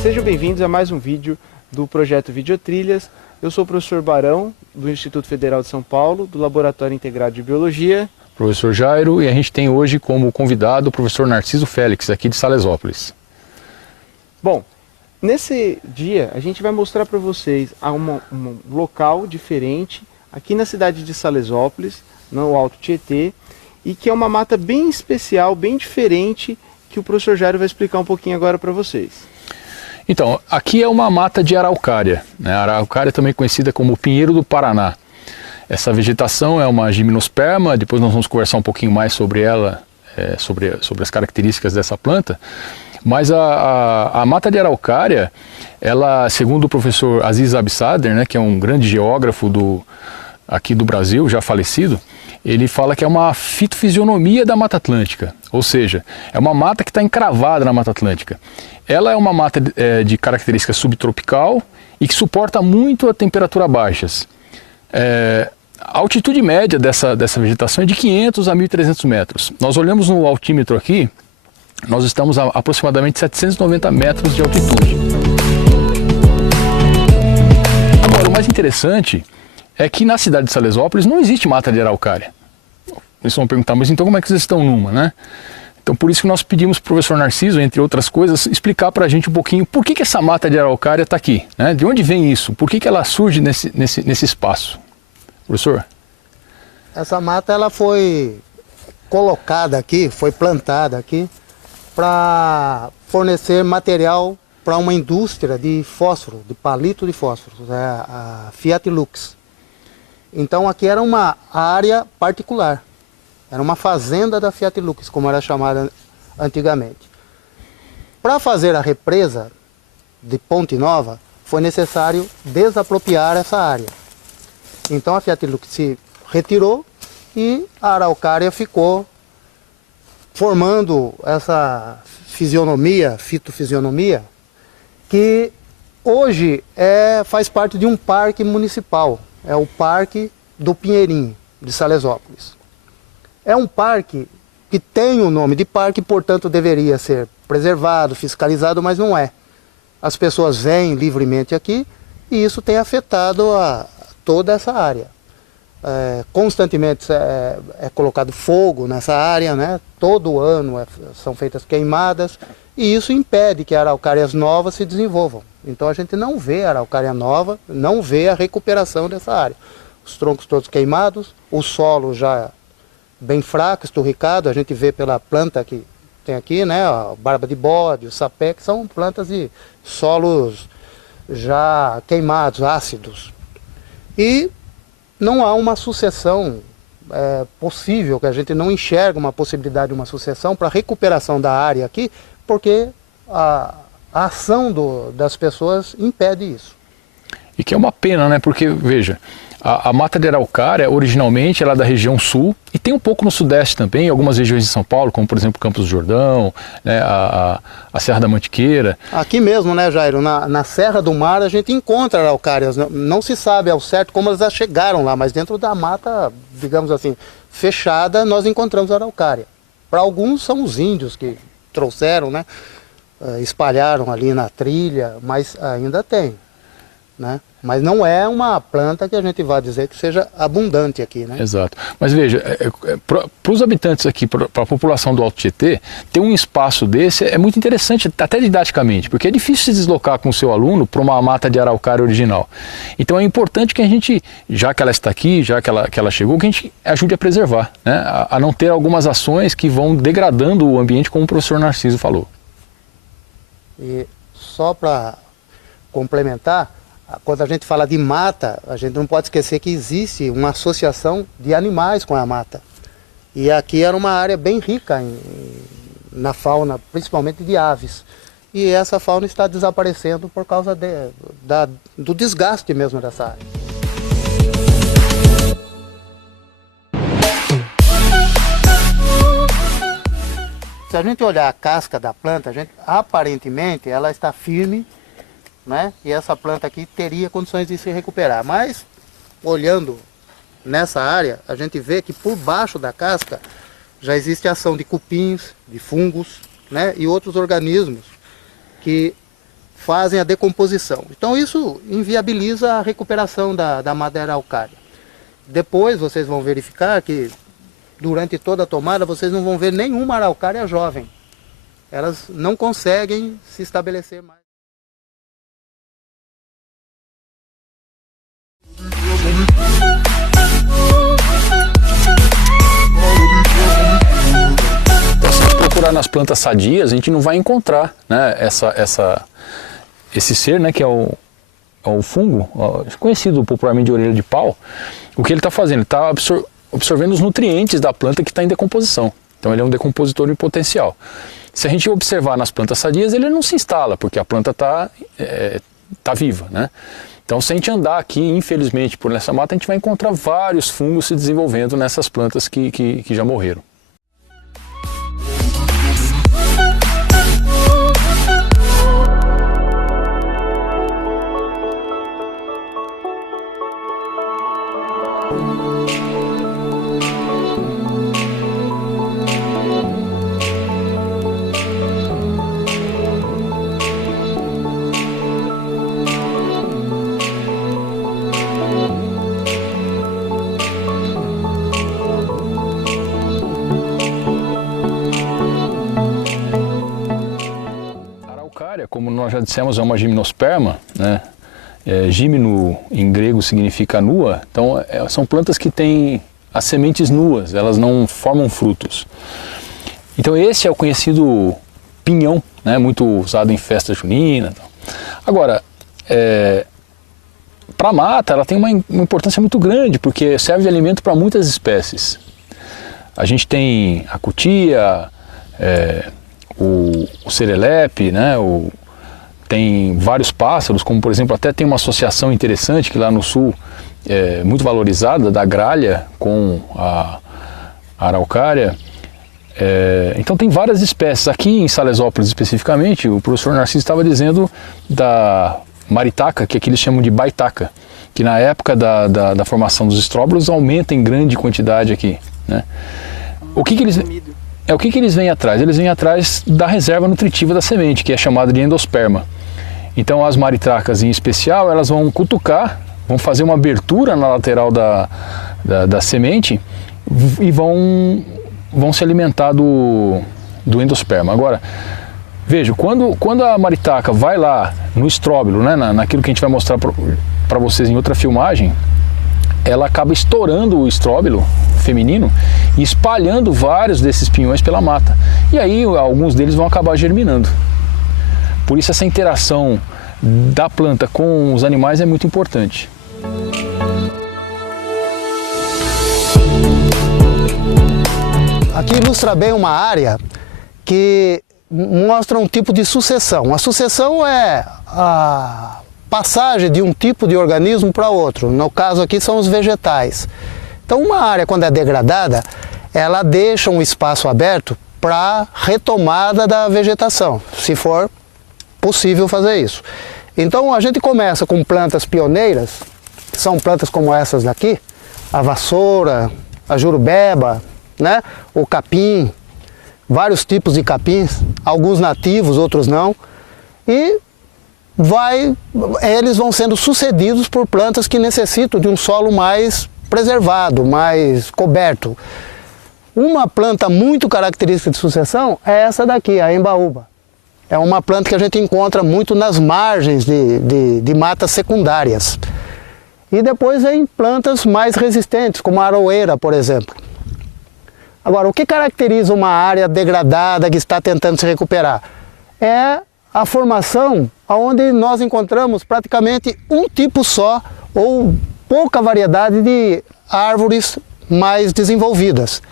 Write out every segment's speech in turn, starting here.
Sejam bem-vindos a mais um vídeo do projeto Videotrilhas. Eu sou o professor Barão, do Instituto Federal de São Paulo, do Laboratório Integrado de Biologia. Professor Jairo, e a gente tem hoje como convidado o professor Narciso Félix, aqui de Salesópolis. Bom, nesse dia a gente vai mostrar para vocês um local diferente aqui na cidade de Salesópolis, no Alto Tietê, e que é uma mata bem especial, bem diferente, que o professor Jairo vai explicar um pouquinho agora para vocês. Então, aqui é uma mata de araucária, né? A araucária é também conhecida como pinheiro do Paraná. Essa vegetação é uma gimnosperma, depois nós vamos conversar um pouquinho mais sobre ela, sobre as características dessa planta. Mas a mata de araucária, ela, segundo o professor Aziz Absader, né, que é um grande geógrafo aqui do Brasil, já falecido, ele fala que é uma fitofisionomia da Mata Atlântica, ou seja, é uma mata que está encravada na Mata Atlântica. Ela é uma mata de característica subtropical e que suporta muito a temperaturas baixas. A altitude média dessa vegetação é de 500 a 1.300 metros. Nós olhamos no altímetro aqui, nós estamos a aproximadamente 790 metros de altitude. Agora, o mais interessante é que na cidade de Salesópolis não existe mata de araucária. Eles vão perguntar, mas então como é que vocês estão numa, né? Então por isso que nós pedimos para o professor Narciso, entre outras coisas, explicar para a gente um pouquinho por que essa mata de araucária está aqui, né? De onde vem isso? Por que ela surge nesse espaço? Professor? Essa mata ela foi colocada aqui, foi plantada aqui para fornecer material para uma indústria de fósforo, de palito de fósforo, a Fiat Lux. Então aqui era uma área particular, era uma fazenda da Fiat Lux, como era chamada antigamente. Para fazer a represa de Ponte Nova, foi necessário desapropriar essa área. Então a Fiat Lux se retirou e a araucária ficou formando essa fitofisionomia, que hoje faz parte de um parque municipal. É o Parque do Pinheirinho, de Salesópolis. É um parque que tem o nome de parque, portanto deveria ser preservado, fiscalizado, mas não é. As pessoas vêm livremente aqui e isso tem afetado toda essa área. Constantemente é colocado fogo nessa área, né? Todo ano são feitas queimadas e isso impede que araucárias novas se desenvolvam. Então a gente não vê a araucária nova, não vê a recuperação dessa área. Os troncos todos queimados, o solo já bem fraco, esturricado, a gente vê pela planta que tem aqui, né, a barba de bode, o sapé, que são plantas de solos já queimados, ácidos. E não há uma sucessão possível, que a gente não enxerga uma possibilidade de uma sucessão para a recuperação da área aqui, porque a ação das pessoas impede isso. E que é uma pena, né? Porque, veja, a mata de araucária, originalmente, ela é da região sul e tem um pouco no sudeste também, em algumas regiões de São Paulo, como, por exemplo, Campos do Jordão, né, a Serra da Mantiqueira. Aqui mesmo, né, Jairo, na Serra do Mar a gente encontra araucárias. Não se sabe ao certo como elas chegaram lá, mas dentro da mata, digamos assim, fechada, nós encontramos araucária. Para alguns são os índios que trouxeram, né, espalharam ali na trilha, mas ainda tem. né? Mas não é uma planta que a gente vai dizer que seja abundante aqui, né? Exato. Mas veja, para os habitantes aqui, para a população do Alto Tietê, ter um espaço desse é muito interessante, até didaticamente, porque é difícil se deslocar com o seu aluno para uma mata de araucária original. Então é importante que a gente, já que ela está aqui, já que ela chegou, que a gente ajude a preservar, né? A não ter algumas ações que vão degradando o ambiente, como o professor Narciso falou. E só para complementar, quando a gente fala de mata, a gente não pode esquecer que existe uma associação de animais com a mata. E aqui era uma área bem rica na fauna, principalmente de aves. E essa fauna está desaparecendo por causa do desgaste mesmo dessa área. Se a gente olhar a casca da planta, aparentemente ela está firme, né? E essa planta aqui teria condições de se recuperar. Mas, olhando nessa área, a gente vê que por baixo da casca já existe ação de cupins, de fungos, né? E outros organismos que fazem a decomposição. Então isso inviabiliza a recuperação da madeira araucária. Depois vocês vão verificar que durante toda a tomada vocês não vão ver nenhuma araucária jovem. Elas não conseguem se estabelecer mais. Se procurar nas plantas sadias, a gente não vai encontrar, né, esse ser, né, que é o fungo, conhecido popularmente de orelha de pau. O que ele está fazendo? Ele está absorvendo os nutrientes da planta que está em decomposição. Então ele é um decompositor em potencial. Se a gente observar nas plantas sadias, ele não se instala, porque a planta está viva, né? Então, se a gente andar aqui, infelizmente, por essa mata, a gente vai encontrar vários fungos se desenvolvendo nessas plantas que já morreram. Como nós já dissemos, é uma gimnosperma, né? Gimno em grego significa nua, então são plantas que têm as sementes nuas, elas não formam frutos. Então esse é o conhecido pinhão, né? Muito usado em festa junina. Agora, para a mata ela tem uma importância muito grande, porque serve de alimento para muitas espécies. A gente tem a cutia, o serelepe, né? Tem vários pássaros, como por exemplo, até tem uma associação interessante que lá no sul é muito valorizada, da gralha com a araucária. Então tem várias espécies. Aqui em Salesópolis especificamente, o professor Narciso estava dizendo da maritaca, que aqui eles chamam de baitaca, que na época da formação dos estróbilos aumenta em grande quantidade aqui, né? O que eles vêm atrás? Eles vêm atrás da reserva nutritiva da semente, que é chamada de endosperma. Então as maritacas em especial, elas vão cutucar, vão fazer uma abertura na lateral da semente e vão se alimentar do endosperma. Agora, veja, quando a maritaca vai lá no estróbilo, né, naquilo que a gente vai mostrar para vocês em outra filmagem, ela acaba estourando o estróbilo feminino e espalhando vários desses pinhões pela mata. E aí alguns deles vão acabar germinando. Por isso essa interação da planta com os animais é muito importante. Aqui ilustra bem uma área que mostra um tipo de sucessão. A sucessão é a passagem de um tipo de organismo para outro. No caso aqui são os vegetais. Então uma área, quando é degradada, ela deixa um espaço aberto para retomada da vegetação, se for possível fazer isso. Então a gente começa com plantas pioneiras, que são plantas como essas daqui, a vassoura, a jurubeba, né? O capim, vários tipos de capins, alguns nativos, outros não. E eles vão sendo sucedidos por plantas que necessitam de um solo mais preservado, mais coberto. Uma planta muito característica de sucessão é essa daqui, a embaúba. É uma planta que a gente encontra muito nas margens de matas secundárias. E depois vem plantas mais resistentes, como a aroeira, por exemplo. Agora, o que caracteriza uma área degradada que está tentando se recuperar? É a formação onde nós encontramos praticamente um tipo só ou pouca variedade de árvores mais desenvolvidas.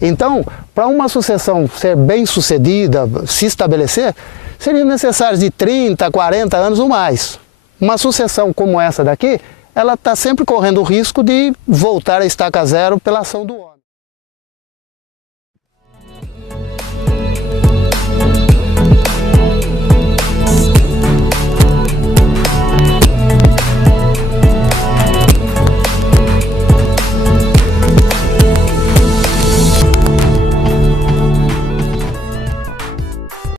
Então, para uma sucessão ser bem sucedida, se estabelecer, seria necessário de 30, 40 anos ou mais. Uma sucessão como essa daqui, ela está sempre correndo o risco de voltar a estaca zero pela ação do homem.